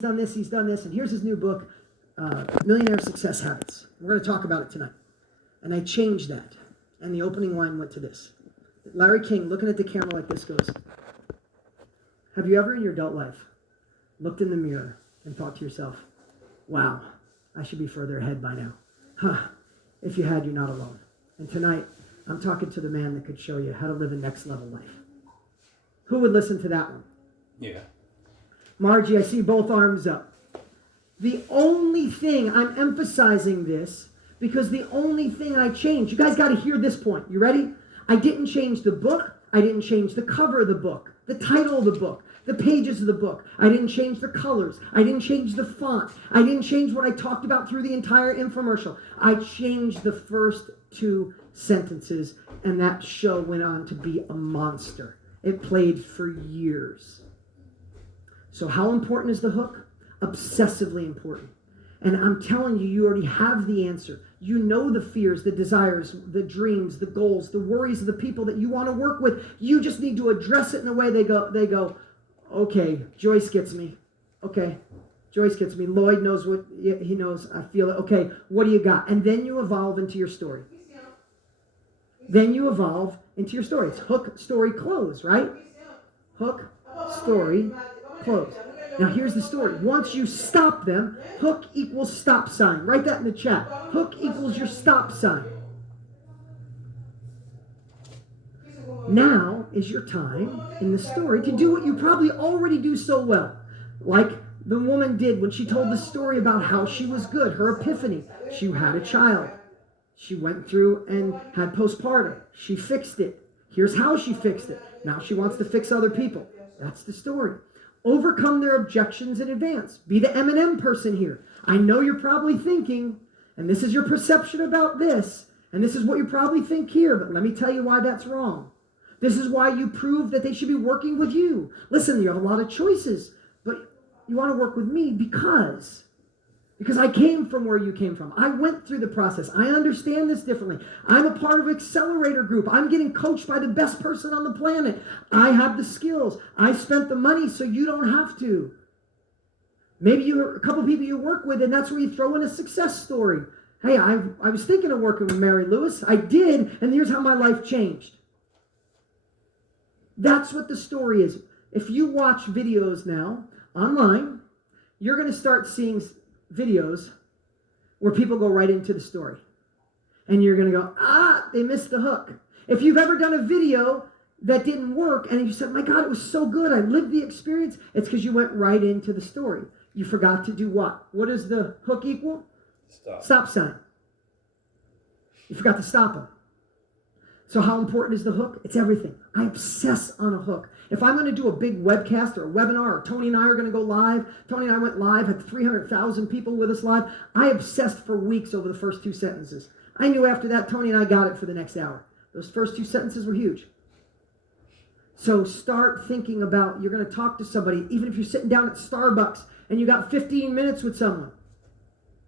done this, and here's his new book, Millionaire Success Habits. We're going to talk about it tonight. And I changed that. And the opening line went to this. Larry King, looking at the camera like this, goes, have you ever in your adult life looked in the mirror and thought to yourself, wow, I should be further ahead by now? If you had, you're not alone. And tonight, I'm talking to the man that could show you how to live a next level life. Who would listen to that one? Yeah. Margie, I see both arms up. The only thing, I'm emphasizing this, because the only thing I changed, you guys got to hear this point. You ready? I didn't change the book. I didn't change the cover of the book, the title of the book, the pages of the book. I didn't change the colors. I didn't change the font. I didn't change what I talked about through the entire infomercial. I changed the first two sentences, and that show went on to be a monster. It played for years. So how important is the hook? Obsessively important. And I'm telling you, you already have the answer. You know the fears, the desires, the dreams, the goals, the worries of the people that you want to work with. You just need to address it in a way they go, okay, Joyce gets me. Okay, Joyce gets me. Lloyd knows what he knows. I feel it. Okay, what do you got? And then you evolve into your story. Then you evolve into your story. It's hook, story, close, right? Hook, story, close. Now here's the story. Once you stop them, hook equals stop sign. Write that in the chat. Hook equals your stop sign. Now is your time in the story to do what you probably already do so well. Like the woman did when she told the story about how she was good, her epiphany. She had a child. She went through and had postpartum. She fixed it. Here's how she fixed it. Now she wants to fix other people. That's the story. Overcome their objections in advance. Be the M&M person here. I know you're probably thinking, and this is your perception about this, and this is what you probably think here, but let me tell you why that's wrong. This is why you prove that they should be working with you. Listen, you have a lot of choices, but you want to work with me because I came from where you came from. I went through the process. I understand this differently. I'm a part of an accelerator group. I'm getting coached by the best person on the planet. I have the skills. I spent the money so you don't have to. Maybe you're a couple people you work with, and that's where you throw in a success story. Hey, I was thinking of working with Mary Lewis. I did, and here's how my life changed. That's what the story is. If you watch videos now online, you're going to start seeing videos where people go right into the story. And you're going to go, they missed the hook. If you've ever done a video that didn't work and you said, my God, it was so good, I lived the experience, it's because you went right into the story. You forgot to do what? What does the hook equal? Stop sign. You forgot to stop them. So how important is the hook? It's everything. I obsess on a hook. If I'm going to do a big webcast or a webinar, or Tony and I are going to go live, Tony and I went live, had 300,000 people with us live, I obsessed for weeks over the first two sentences. I knew after that, Tony and I got it for the next hour. Those first two sentences were huge. So start thinking about, you're going to talk to somebody, even if you're sitting down at Starbucks and you got 15 minutes with someone.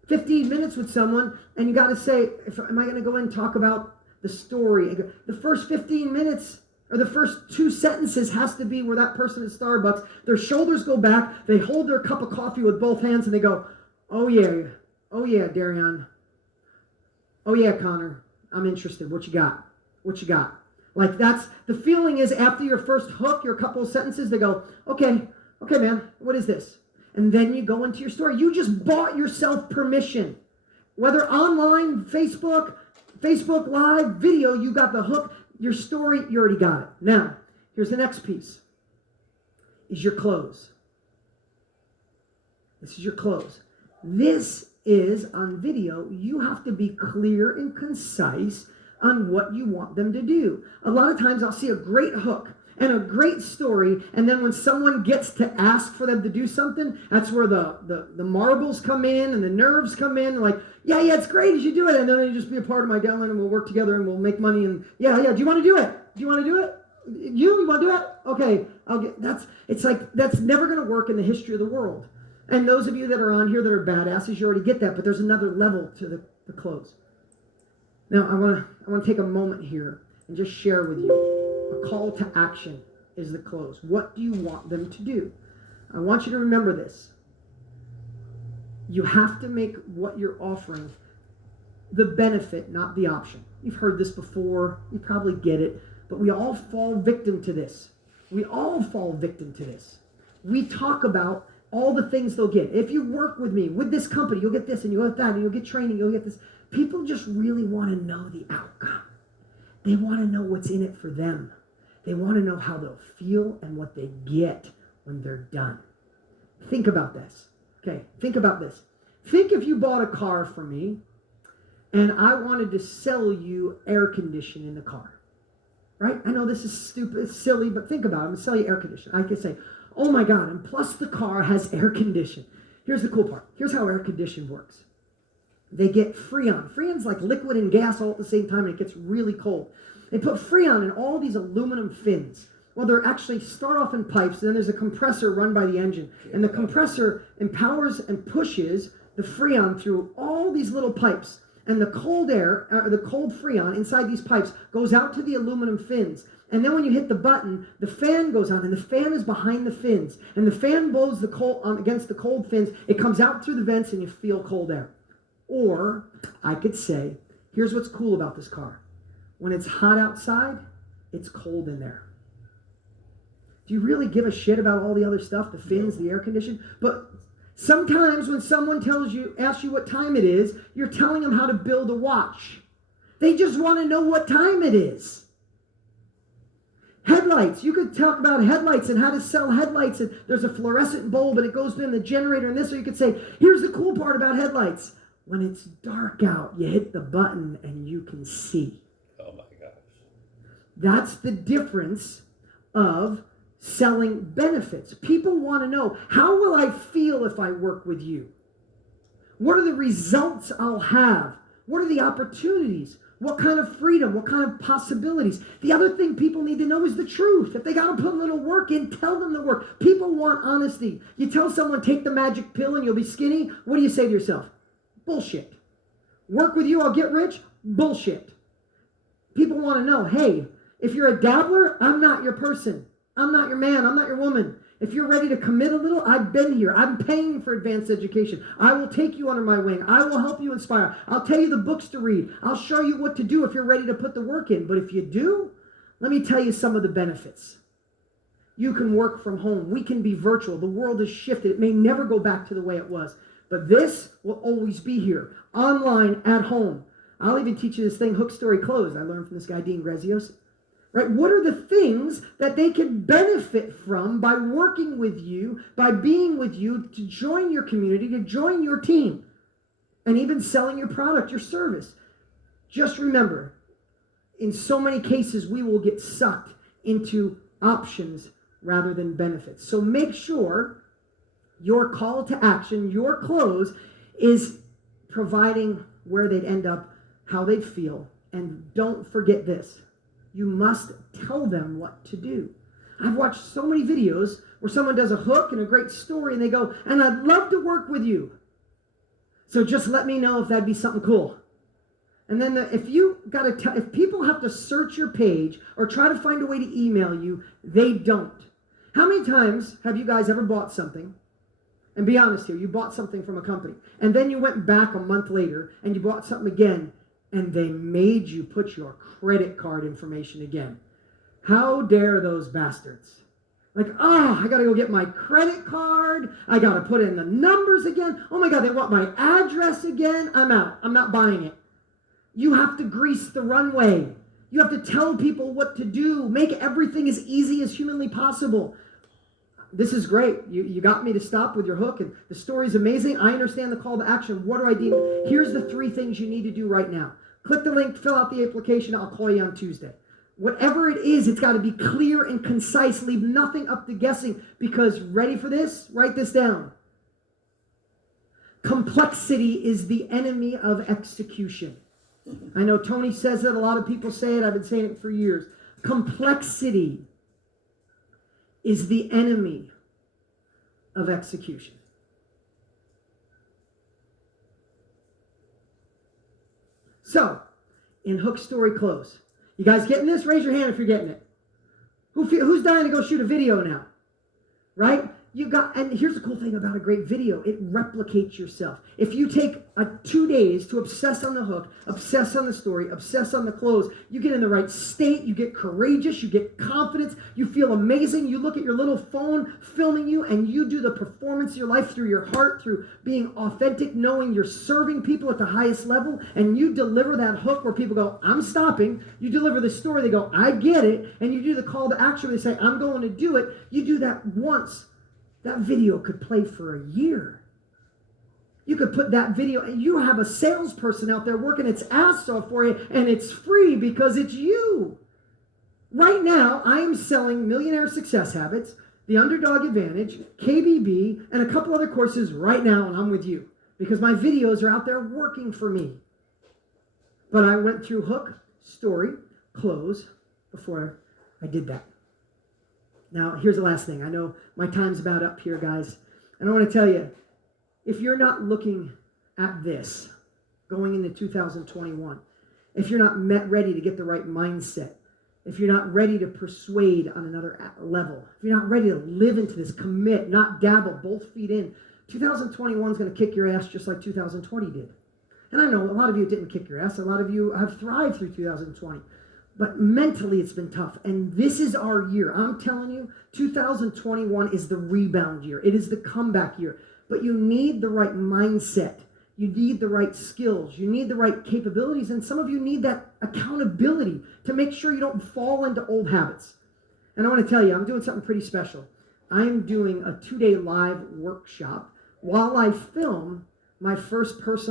15 minutes with someone, and you got to say, am I going to go in and talk about the story? The first 15 minutes or the first two sentences has to be where that person at Starbucks, their shoulders go back, they hold their cup of coffee with both hands, and they go, oh yeah, DeanG. Oh yeah, Connor, I'm interested. What you got? What you got? Like that's, the feeling is after your first hook, your couple of sentences, they go, okay man, what is this? And then you go into your story. You just bought yourself permission. Whether online, Facebook Live, video, you got the hook. Your story, you already got it. Now, here's the next piece. Is your close. This is your close. This is on video. You have to be clear and concise on what you want them to do. A lot of times I'll see a great hook and a great story, and then when someone gets to ask for them to do something, that's where the marbles come in and the nerves come in, like, yeah, it's great, you should do it, and then you just be a part of my downline, and we'll work together, and we'll make money, and yeah, do you want to do it? Do you want to do it? You want to do it? Okay, that's never going to work in the history of the world. And those of you that are on here that are badasses, you already get that, but there's another level to the close. Now, I want to take a moment here and just share with you. A call to action is the close. What do you want them to do? I want you to remember this. You have to make what you're offering the benefit, not the option. You've heard this before. You probably get it. But we all fall victim to this. We all fall victim to this. We talk about all the things they'll get. If you work with me, with this company, you'll get this, and you'll get that, and you'll get training, you'll get this. People just really want to know the outcome. They want to know what's in it for them. They want to know how they'll feel and what they get when they're done. Think about this. Okay, think about this. Think if you bought a car from me and I wanted to sell you air conditioning in the car. Right? I know this is stupid, it's silly, but think about it. I'm going to sell you air conditioning. I could say, oh my God, and plus the car has air conditioning. Here's the cool part. Here's how air conditioning works. They get Freon. Freon's like liquid and gas all at the same time, and it gets really cold. They put Freon in all these aluminum fins. Well, they're actually start off in pipes, and then there's a compressor run by the engine. And the compressor empowers and pushes the Freon through all these little pipes. And the cold air, or the cold Freon inside these pipes goes out to the aluminum fins. And then when you hit the button, the fan goes on, and the fan is behind the fins. And the fan blows the cold against the cold fins. It comes out through the vents, and you feel cold air. Or I could say, here's what's cool about this car. When it's hot outside, it's cold in there. Do you really give a shit about all the other stuff, the fins, the air conditioning? But sometimes when someone asks you what time it is, you're telling them how to build a watch. They just want to know what time it is. Headlights. You could talk about headlights and how to sell headlights. And there's a fluorescent bulb and it goes in the generator and this. Or you could say, here's the cool part about headlights. When it's dark out, you hit the button and you can see. Oh my gosh. That's the difference of selling benefits. People want to know, how will I feel if I work with you? What are the results I'll have? What are the opportunities? What kind of freedom? What kind of possibilities? The other thing people need to know is the truth. If they got to put a little work in, tell them the work. People want honesty. You tell someone, take the magic pill and you'll be skinny. What do you say to yourself? Bullshit. Work with you, I'll get rich? Bullshit. People want to know, hey, if you're a dabbler, I'm not your person. I'm not your man. I'm not your woman. If you're ready to commit a little, I've been here. I'm paying for advanced education. I will take you under my wing. I will help you inspire. I'll tell you the books to read. I'll show you what to do if you're ready to put the work in. But if you do, let me tell you some of the benefits. You can work from home. We can be virtual. The world has shifted. It may never go back to the way it was. But this will always be here. Online, at home. I'll even teach you this thing, hook, story, closed. I learned from this guy, DeanG. Right? What are the things that they can benefit from by working with you, by being with you, to join your community, to join your team, and even selling your product, your service? Just remember, in so many cases, we will get sucked into options rather than benefits. So make sure your call to action, your close, is providing where they'd end up, how they'd feel. And don't forget this. You must tell them what to do. I've watched so many videos where someone does a hook and a great story and they go, and I'd love to work with you. So just let me know if that'd be something cool. And then if people have to search your page or try to find a way to email you, they don't. How many times have you guys ever bought something? And be honest here, you bought something from a company. And then you went back a month later and you bought something again. And they made you put your credit card information again. How dare those bastards? Like, I got to go get my credit card. I got to put in the numbers again. Oh my God, they want my address again. I'm out. I'm not buying it. You have to grease the runway. You have to tell people what to do. Make everything as easy as humanly possible. This is great. You got me to stop with your hook, and the story's amazing. I understand the call to action. What do I do? Here's the 3 things you need to do right now. Click the link, fill out the application. I'll call you on Tuesday. Whatever it is, it's got to be clear and concise. Leave nothing up to guessing, because ready for this? Write this down. Complexity is the enemy of execution. I know Tony says it. A lot of people say it. I've been saying it for years. Complexity is the enemy of execution. So, in hook, story, close. You guys getting this? Raise your hand if you're getting it. Who's dying to go shoot a video now? Right? And here's the cool thing about a great video. It replicates yourself. If you take 2 days to obsess on the hook, obsess on the story, obsess on the close, you get in the right state, you get courageous, you get confidence, you feel amazing, you look at your little phone filming you, and you do the performance of your life through your heart, through being authentic, knowing you're serving people at the highest level, and you deliver that hook where people go, I'm stopping. You deliver the story, they go, I get it, and you do the call to action where they say, I'm going to do it. You do that once. That video could play for a year. You could put that video, and you have a salesperson out there working its ass off for you, and it's free because it's you. Right now, I am selling Millionaire Success Habits, The Underdog Advantage, KBB, and a couple other courses right now, and I'm with you because my videos are out there working for me. But I went through hook, story, close before I did that. Now, here's the last thing. I know my time's about up here, guys. And I want to tell you, if you're not looking at this going into 2021, if you're not ready to get the right mindset, if you're not ready to persuade on another level, if you're not ready to live into this, commit, not dabble, both feet in, 2021 is going to kick your ass just like 2020 did. And I know a lot of you didn't kick your ass. A lot of you have thrived through 2020. But mentally, it's been tough. And this is our year. I'm telling you, 2021 is the rebound year. It is the comeback year. But you need the right mindset. You need the right skills. You need the right capabilities. And some of you need that accountability to make sure you don't fall into old habits. And I want to tell you, I'm doing something pretty special. I'm doing a 2-day live workshop while I film my first personal